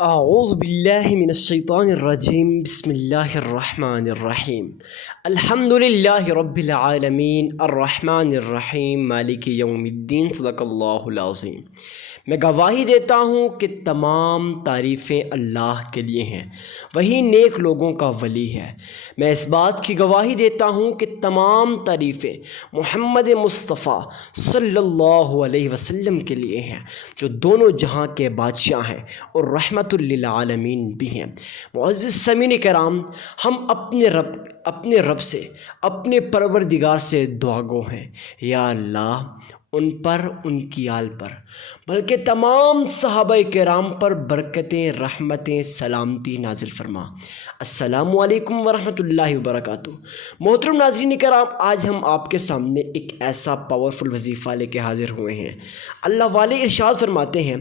أعوذ بالله من الشيطان الرجيم بسم الله الرحمن الرحيم الحمد لله رب العالمين الرحمن الرحيم مالك يوم الدين صدق اللہ العظیم۔ میں گواہی دیتا ہوں کہ تمام تعریفیں اللہ کے لیے ہیں، وہی نیک لوگوں کا ولی ہے۔ میں اس بات کی گواہی دیتا ہوں کہ تمام تعریفیں محمد مصطفیٰ صلی اللہ علیہ وسلم کے لیے ہیں، جو دونوں جہاں کے بادشاہ ہیں اور رحمت للعالمین بھی ہیں۔ معزز سامعین کرام، ہم اپنے رب سے، اپنے پروردگار سے دعا گو ہیں، یا اللہ ان پر، ان کی آل پر، بلکہ تمام صحابہ کرام پر برکتیں، رحمتیں، سلامتی نازل فرما۔ السلام علیکم ورحمۃ اللہ وبرکاتہ۔ محترم ناظرین کرام، آج ہم آپ کے سامنے ایک ایسا پاورفل وظیفہ لے کے حاضر ہوئے ہیں۔ اللہ والے ارشاد فرماتے ہیں،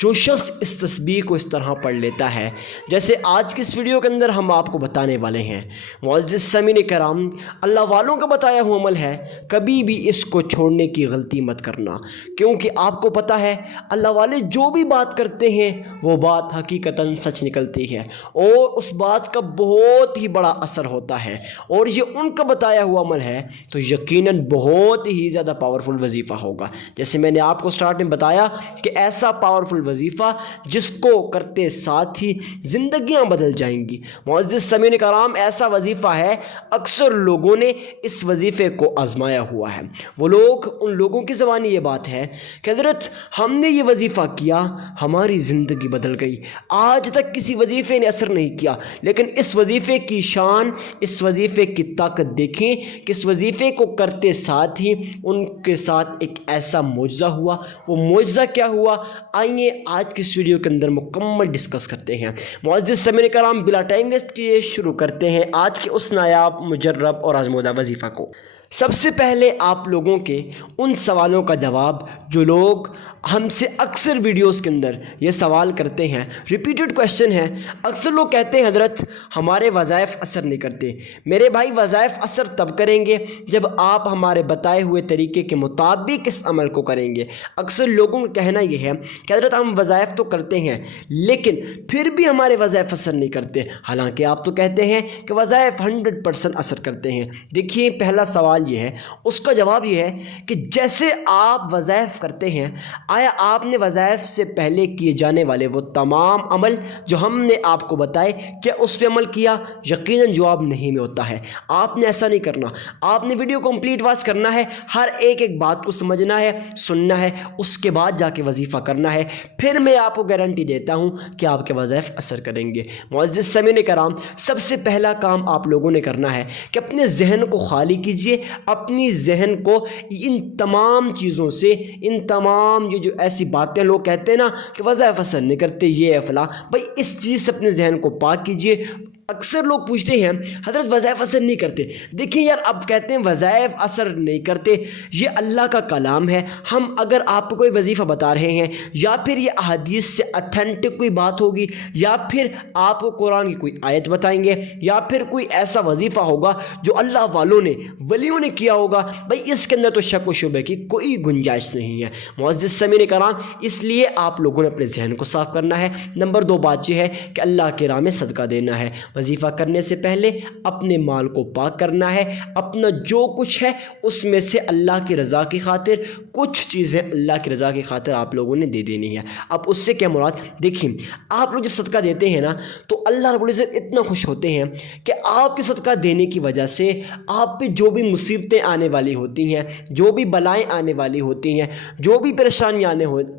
جو شخص اس تسبیح کو اس طرح پڑھ لیتا ہے جیسے آج کی اس ویڈیو کے اندر ہم آپ کو بتانے والے ہیں۔ معزز سامعین کرام، اللہ والوں کا بتایا ہوا عمل ہے، کبھی بھی اس کو چھوڑنے کی غلطی مت کرنا، کیونکہ آپ کو پتہ ہے اللہ والے جو بھی بات کرتے ہیں وہ بات حقیقتاً سچ نکلتی ہے، اور اس بات کا بہت ہی بڑا اثر ہوتا ہے، اور یہ ان کا بتایا ہوا عمل ہے تو یقیناً بہت ہی زیادہ پاورفل وظیفہ ہوگا۔ جیسے میں نے آپ کو سٹارٹ میں بتایا کہ ایسا پاورفل وظیفہ جس کو کرتے ساتھ ہی زندگیاں بدل جائیں گی۔ معزز سامعین کرام، ایسا وظیفہ ہے، اکثر لوگوں نے اس وظیفے کو آزمایا ہوا ہے۔ وہ لوگ، ان لوگوں کی زبانی یہ بات ہے کہ حضرت ہم نے یہ وظیفہ کیا، ہماری زندگی بدل گئی، آج تک کسی وظیفے نے اثر نہیں کیا، لیکن اس وظیفے کی شان، اس وظیفے کی طاقت دیکھیں کہ اس وظیفے کو کرتے ساتھ ہی ان کے ساتھ ایک ایسا معجزہ ہوا۔ وہ معجزہ کیا ہوا، آئیے آج کی اس ویڈیو کے اندر مکمل ڈسکس کرتے ہیں۔ معزز سامعین کرام، بلا ٹائم ویسٹ کیے شروع کرتے ہیں آج کے اس نایاب، مجرب اور آزمودہ وظیفہ کو۔ سب سے پہلے آپ لوگوں کے ان سوالوں کا جواب جو لوگ ہم سے اکثر ویڈیوز کے اندر یہ سوال کرتے ہیں، ریپیٹڈ کویشچن ہے۔ اکثر لوگ کہتے ہیں حضرت ہمارے وظائف اثر نہیں کرتے۔ میرے بھائی، وظائف اثر تب کریں گے جب آپ ہمارے بتائے ہوئے طریقے کے مطابق اس عمل کو کریں گے۔ اکثر لوگوں کا کہنا یہ ہے کہ حضرت ہم وظائف تو کرتے ہیں لیکن پھر بھی ہمارے وظائف اثر نہیں کرتے، حالانکہ آپ تو کہتے ہیں کہ وظائف 100% اثر کرتے ہیں۔ دیکھیے، پہلا سوال یہ ہے، اس کا جواب یہ ہے کہ جیسے آپ وظائف کرتے ہیں، آیا آپ نے وظائف سے پہلے کیے جانے والے وہ تمام عمل جو ہم نے آپ کو بتائے، کیا اس پہ عمل کیا؟ یقیناً جواب نہیں میں ہوتا ہے۔ آپ نے ایسا نہیں کرنا، آپ نے ویڈیو کمپلیٹ واچ کرنا ہے، ہر ایک بات کو سمجھنا ہے، سننا ہے، اس کے بعد جا کے وظیفہ کرنا ہے، پھر میں آپ کو گارنٹی دیتا ہوں کہ آپ کے وظائف اثر کریں گے۔ معزز سامعین کرام، سب سے پہلا کام آپ لوگوں نے کرنا ہے کہ اپنے ذہن کو خالی کیجئے، اپنی ذہن کو ان تمام چیزوں سے، ان تمام جو ایسی باتیں لوگ کہتے ہیں نا کہ وظائف اثر نہیں کرتے، یہ فلاں، بھائی اس چیز سے اپنے ذہن کو پاک کیجئے۔ اکثر لوگ پوچھتے ہیں حضرت وظائف اثر نہیں کرتے۔ دیکھیں یار، اب کہتے ہیں وظائف اثر نہیں کرتے، یہ اللہ کا کلام ہے۔ ہم اگر آپ کو کوئی وظیفہ بتا رہے ہیں، یا پھر یہ احادیث سے اتھینٹک کوئی بات ہوگی، یا پھر آپ کو قرآن کی کوئی آیت بتائیں گے، یا پھر کوئی ایسا وظیفہ ہوگا جو اللہ والوں نے، ولیوں نے کیا ہوگا، بھائی اس کے اندر تو شک و شبہ کی کوئی گنجائش نہیں ہے۔ معزز سامعین کرام، اس لیے آپ لوگوں نے اپنے ذہن کو صاف کرنا ہے۔ نمبر 2 بات یہ ہے کہ اللہ کے راہ میں صدقہ دینا ہے۔ وظیفہ کرنے سے پہلے اپنے مال کو پاک کرنا ہے، اپنا جو کچھ ہے اس میں سے اللہ کی رضا کی خاطر کچھ چیزیں اللہ کی رضا کی خاطر آپ لوگوں نے دے دینی ہے۔ اب اس سے کیا مراد؟ دیکھیں، آپ لوگ جب صدقہ دیتے ہیں نا تو اللہ رب العزت اتنا خوش ہوتے ہیں کہ آپ کے صدقہ دینے کی وجہ سے آپ پہ جو بھی مصیبتیں آنے والی ہوتی ہیں، جو بھی بلائیں آنے والی ہوتی ہیں، جو بھی پریشانیاں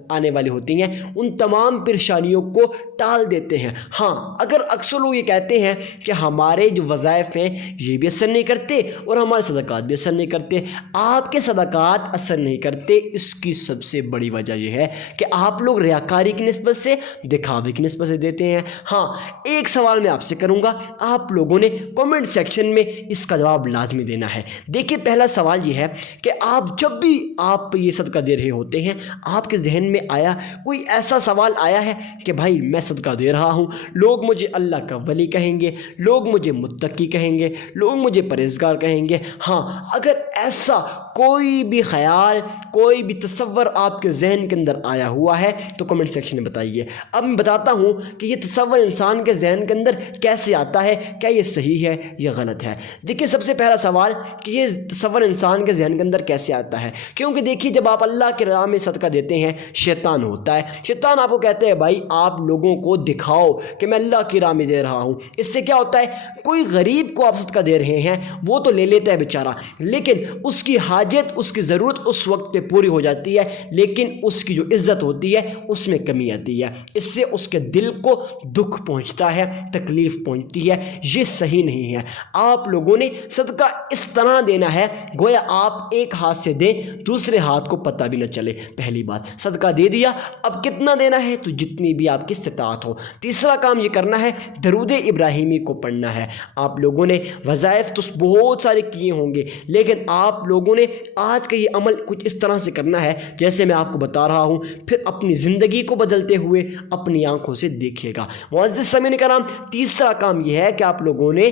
آنے والی ہوتی ہیں، ان تمام پریشانیوں کو ٹال دیتے ہیں۔ ہاں، اگر اکثر لوگ یہ کہتے ہیں کہ ہمارے جو وظائف ہیں یہ بھی اثر نہیں کرتے اور ہمارے صدقات بھی اثر نہیں کرتے، آپ کے صدقات اثر نہیں کرتے، اس کی سب سے بڑی وجہ یہ ہے کہ آپ لوگ ریاکاری کی نسبت سے، دکھاوے کی نسبت سے دیتے ہیں۔ ہاں، ایک سوال میں آپ سے کروں گا، آپ لوگوں نے کمنٹ سیکشن میں اس کا جواب لازمی دینا ہے۔ دیکھیے، پہلا سوال یہ ہے کہ آپ جب بھی آپ یہ صدقہ دے رہے ہوتے ہیں، آپ کے ذہن میں آیا کوئی ایسا سوال آیا ہے کہ بھائی میں صدقہ دے رہا ہوں، لوگ مجھے اللہ کا ولی کہیں گے، لوگ مجھے متقی کہیں گے، لوگ مجھے پرہیزگار کہیں گے؟ ہاں، اگر ایسا کوئی بھی خیال، کوئی بھی تصور آپ کے ذہن کے اندر آیا ہوا ہے تو کمنٹ سیکشن میں بتائیے۔ اب میں بتاتا ہوں کہ یہ تصور انسان کے ذہن کے اندر کیسے آتا ہے، کیا یہ صحیح ہے یا غلط ہے۔ دیکھیے سب سے پہلا سوال کہ یہ تصور انسان کے ذہن کے اندر کیسے آتا ہے، کیونکہ دیکھیے جب آپ اللہ کی راہ میں صدقہ دیتے ہیں شیطان ہوتا ہے، شیطان آپ کو کہتے ہیں بھائی آپ لوگوں کو دکھاؤ کہ میں اللہ کی راہ میں دے رہا ہوں۔ اس سے کیا ہوتا ہے، کوئی غریب کو آپ صدقہ دے رہے ہیں وہ تو لے لیتا ہے بیچارہ، لیکن اس کی حاجت، اس کی ضرورت اس وقت پہ پوری ہو جاتی ہے، لیکن اس کی جو عزت ہوتی ہے اس میں کمی آتی ہے، اس سے اس کے دل کو دکھ پہنچتا ہے، تکلیف پہنچتی ہے۔ یہ صحیح نہیں ہے۔ آپ لوگوں نے صدقہ اس طرح دینا ہے گویا آپ ایک ہاتھ سے دیں دوسرے ہاتھ کو پتہ بھی نہ چلے۔ پہلی بات، صدقہ دے دیا، اب کتنا دینا ہے تو جتنی بھی آپ کی استطاعت ہو۔ تیسرا کام یہ کرنا ہے، درود ابراہیمی کو پڑھنا ہے۔ آپ لوگوں نے وظائف تو بہت سارے کیے ہوں گے، لیکن آپ لوگوں نے آج کا یہ عمل کچھ اس طرح سے کرنا ہے جیسے میں آپ کو بتا رہا ہوں، پھر اپنی زندگی کو بدلتے ہوئے اپنی آنکھوں سے دیکھیے گا۔ معزز سامعین کرام، تیسرا کام یہ ہے کہ آپ لوگوں نے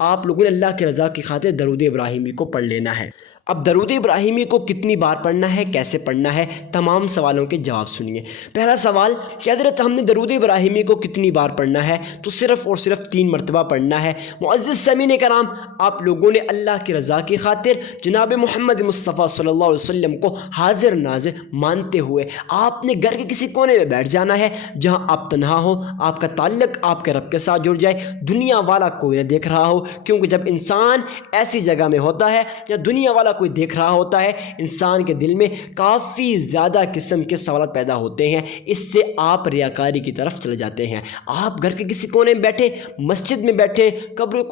اللہ کی رضا کی خاطر درود ابراہیمی کو پڑھ لینا ہے۔ اب درود ابراہیمی کو کتنی بار پڑھنا ہے، کیسے پڑھنا ہے، تمام سوالوں کے جواب سنیے۔ پہلا سوال کہ حضرت ہم نے درود ابراہیمی کو کتنی بار پڑھنا ہے، تو صرف اور صرف 3 مرتبہ پڑھنا ہے۔ معزز سامعین کرام، آپ لوگوں نے اللہ کی رضا کی خاطر جناب محمد مصطفیٰ صلی اللہ علیہ وسلم کو حاضر ناظر مانتے ہوئے آپ نے گھر کے کسی کونے میں بیٹھ جانا ہے جہاں آپ تنہا ہو، آپ کا تعلق آپ کے رب کے ساتھ جڑ جائے، دنیا والا کوئی نہ دیکھ رہا ہو، کیونکہ جب انسان ایسی جگہ میں ہوتا ہے یا دنیا والا کوئی دیکھ رہا ہوتا ہے، انسان کے دل میں کافی زیادہ قسم کے سوالات پیدا ہوتے ہیں، اس سے آپ ریاکاری کی طرف چلے جاتے ہیں۔ آپ گھر کے کسی کونے میں بیٹھے، مسجد میں بیٹھے، قبر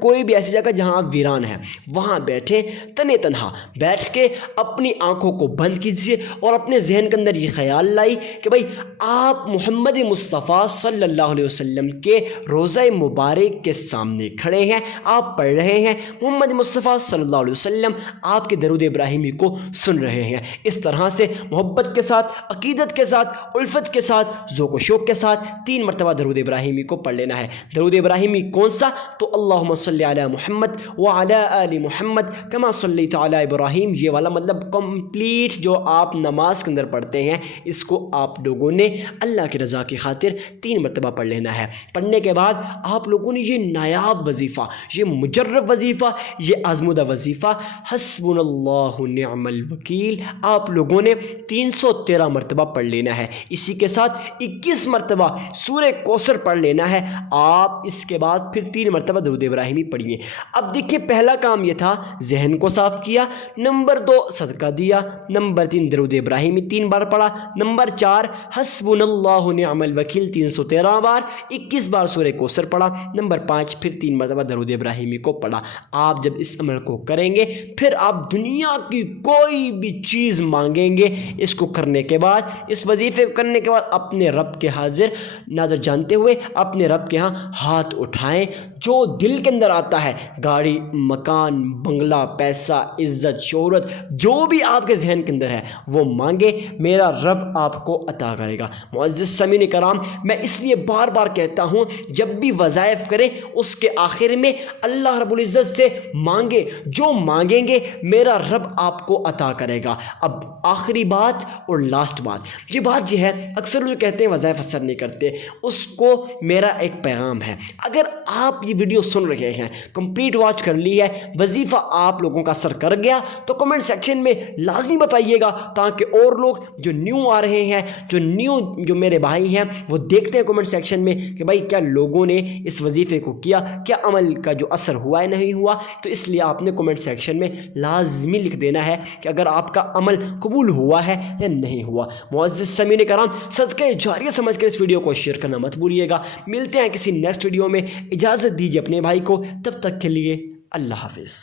کوئی بھی ایسی جگہ جہاں آپ ویران ہیں وہاں بیٹھے، تنے تنہا بیٹھ کے اپنی آنکھوں کو بند کیجیے اور اپنے ذہن کے اندر یہ خیال لائی کہ بھائی آپ محمد مصطفیٰ صلی اللہ علیہ وسلم کے روضہ مبارک کے سامنے کھڑے ہیں، آپ پڑھ رہے ہیں، محمد مصطفیٰ صلی اللہ علیہ وسلم آپ کے درود ابراہیمی کو سن رہے ہیں۔ اس طرح سے محبت کے ساتھ، عقیدت کے ساتھ، الفت کے ساتھ، ذوق و شوق کے ساتھ 3 مرتبہ درود ابراہیمی کو پڑھ لینا ہے۔ درود ابراہیمی کون سا؟ تو اللہم صلی علی محمد وعلی آل محمد کما صلیت علی ابراہیم، یہ والا مطلب کمپلیٹ جو آپ نماز کے اندر پڑھتے ہیں، اس کو آپ لوگوں نے اللہ کی رضا کی خاطر 3 مرتبہ پڑھ لینا ہے۔ پڑھنے کے بعد آپ لوگوں نے یہ نایاب وظیفہ، یہ مجرب وظیفہ، یہ آزمودہ وظیفہ حسبنا اللہ نعم الوکیل آپ لوگوں نے 313 مرتبہ پڑھ لینا ہے۔ اسی کے ساتھ 21 مرتبہ سورہ کوثر پڑھ لینا ہے۔ آپ اس کے بعد پھر 3 مرتبہ درود ابراہیمی پڑھیے۔ اب دیکھیے پہلا کام یہ تھا، ذہن کو صاف کیا، نمبر 2 صدقہ دیا، نمبر 3 درود ابراہیمی 3 بار پڑھا، نمبر 4 حسبنا اللہ نعم الوکیل 313 بار، 21 بار سورہ کوثر پڑھا، نمبر 5 پھر 3 مرتبہ درود ابراہیمی کو پڑھا۔ آپ جب اس عمل کو کریں گے پھر آپ دنیا کی کوئی بھی چیز مانگیں گے، اس کو کرنے کے بعد، اس وظیفے کو کرنے کے بعد اپنے رب کے حاضر ناظر جانتے ہوئے اپنے رب کے ہاں ہاتھ اٹھائیں، جو دل کے اندر آتا ہے، گاڑی، مکان، بنگلہ، پیسہ، عزت، شہرت، جو بھی آپ کے ذہن کے اندر ہے وہ مانگے، میرا رب آپ کو عطا کرے گا۔ معزز سامعین کرام، میں اس لیے بار بار کہتا ہوں جب بھی وظائف کریں اس کے آخر میں اللہ رب العزت سے مانگے، جو مانگیں گے میرا رب آپ کو عطا کرے گا۔ اب آخری بات اور لاسٹ بات، یہ بات یہ ہے، اکثر لوگ کہتے ہیں وظائف اثر نہیں کرتے، اس کو میرا ایک پیغام ہے، اگر آپ یہ ویڈیو سن رہے ہیں، کمپلیٹ واچ کر لی ہے، وظیفہ آپ لوگوں کا اثر کر گیا تو کمنٹ سیکشن میں لازمی بتائیے گا، تاکہ اور لوگ جو نیو آ رہے ہیں، جو میرے بھائی ہیں، وہ دیکھتے ہیں کمنٹ سیکشن میں کہ بھائی کیا لوگوں نے اس وظیفے کو کیا، کیا عمل کا جو اثر ہوا ہے نہیں ہوا۔ تو اس لیے آپ نے کمنٹ سیکشن میں لازمی لکھ دینا ہے کہ اگر آپ کا عمل قبول ہوا ہے یا نہیں ہوا۔ معزز سامعین کرام، صدقہ جاریہ سمجھ کر اس ویڈیو کو شیئر کرنا مت بھولیے گا۔ ملتے ہیں کسی نیکسٹ ویڈیو میں، اجازت دیجیے اپنے بھائی کو، تب تک کے لیے اللہ حافظ۔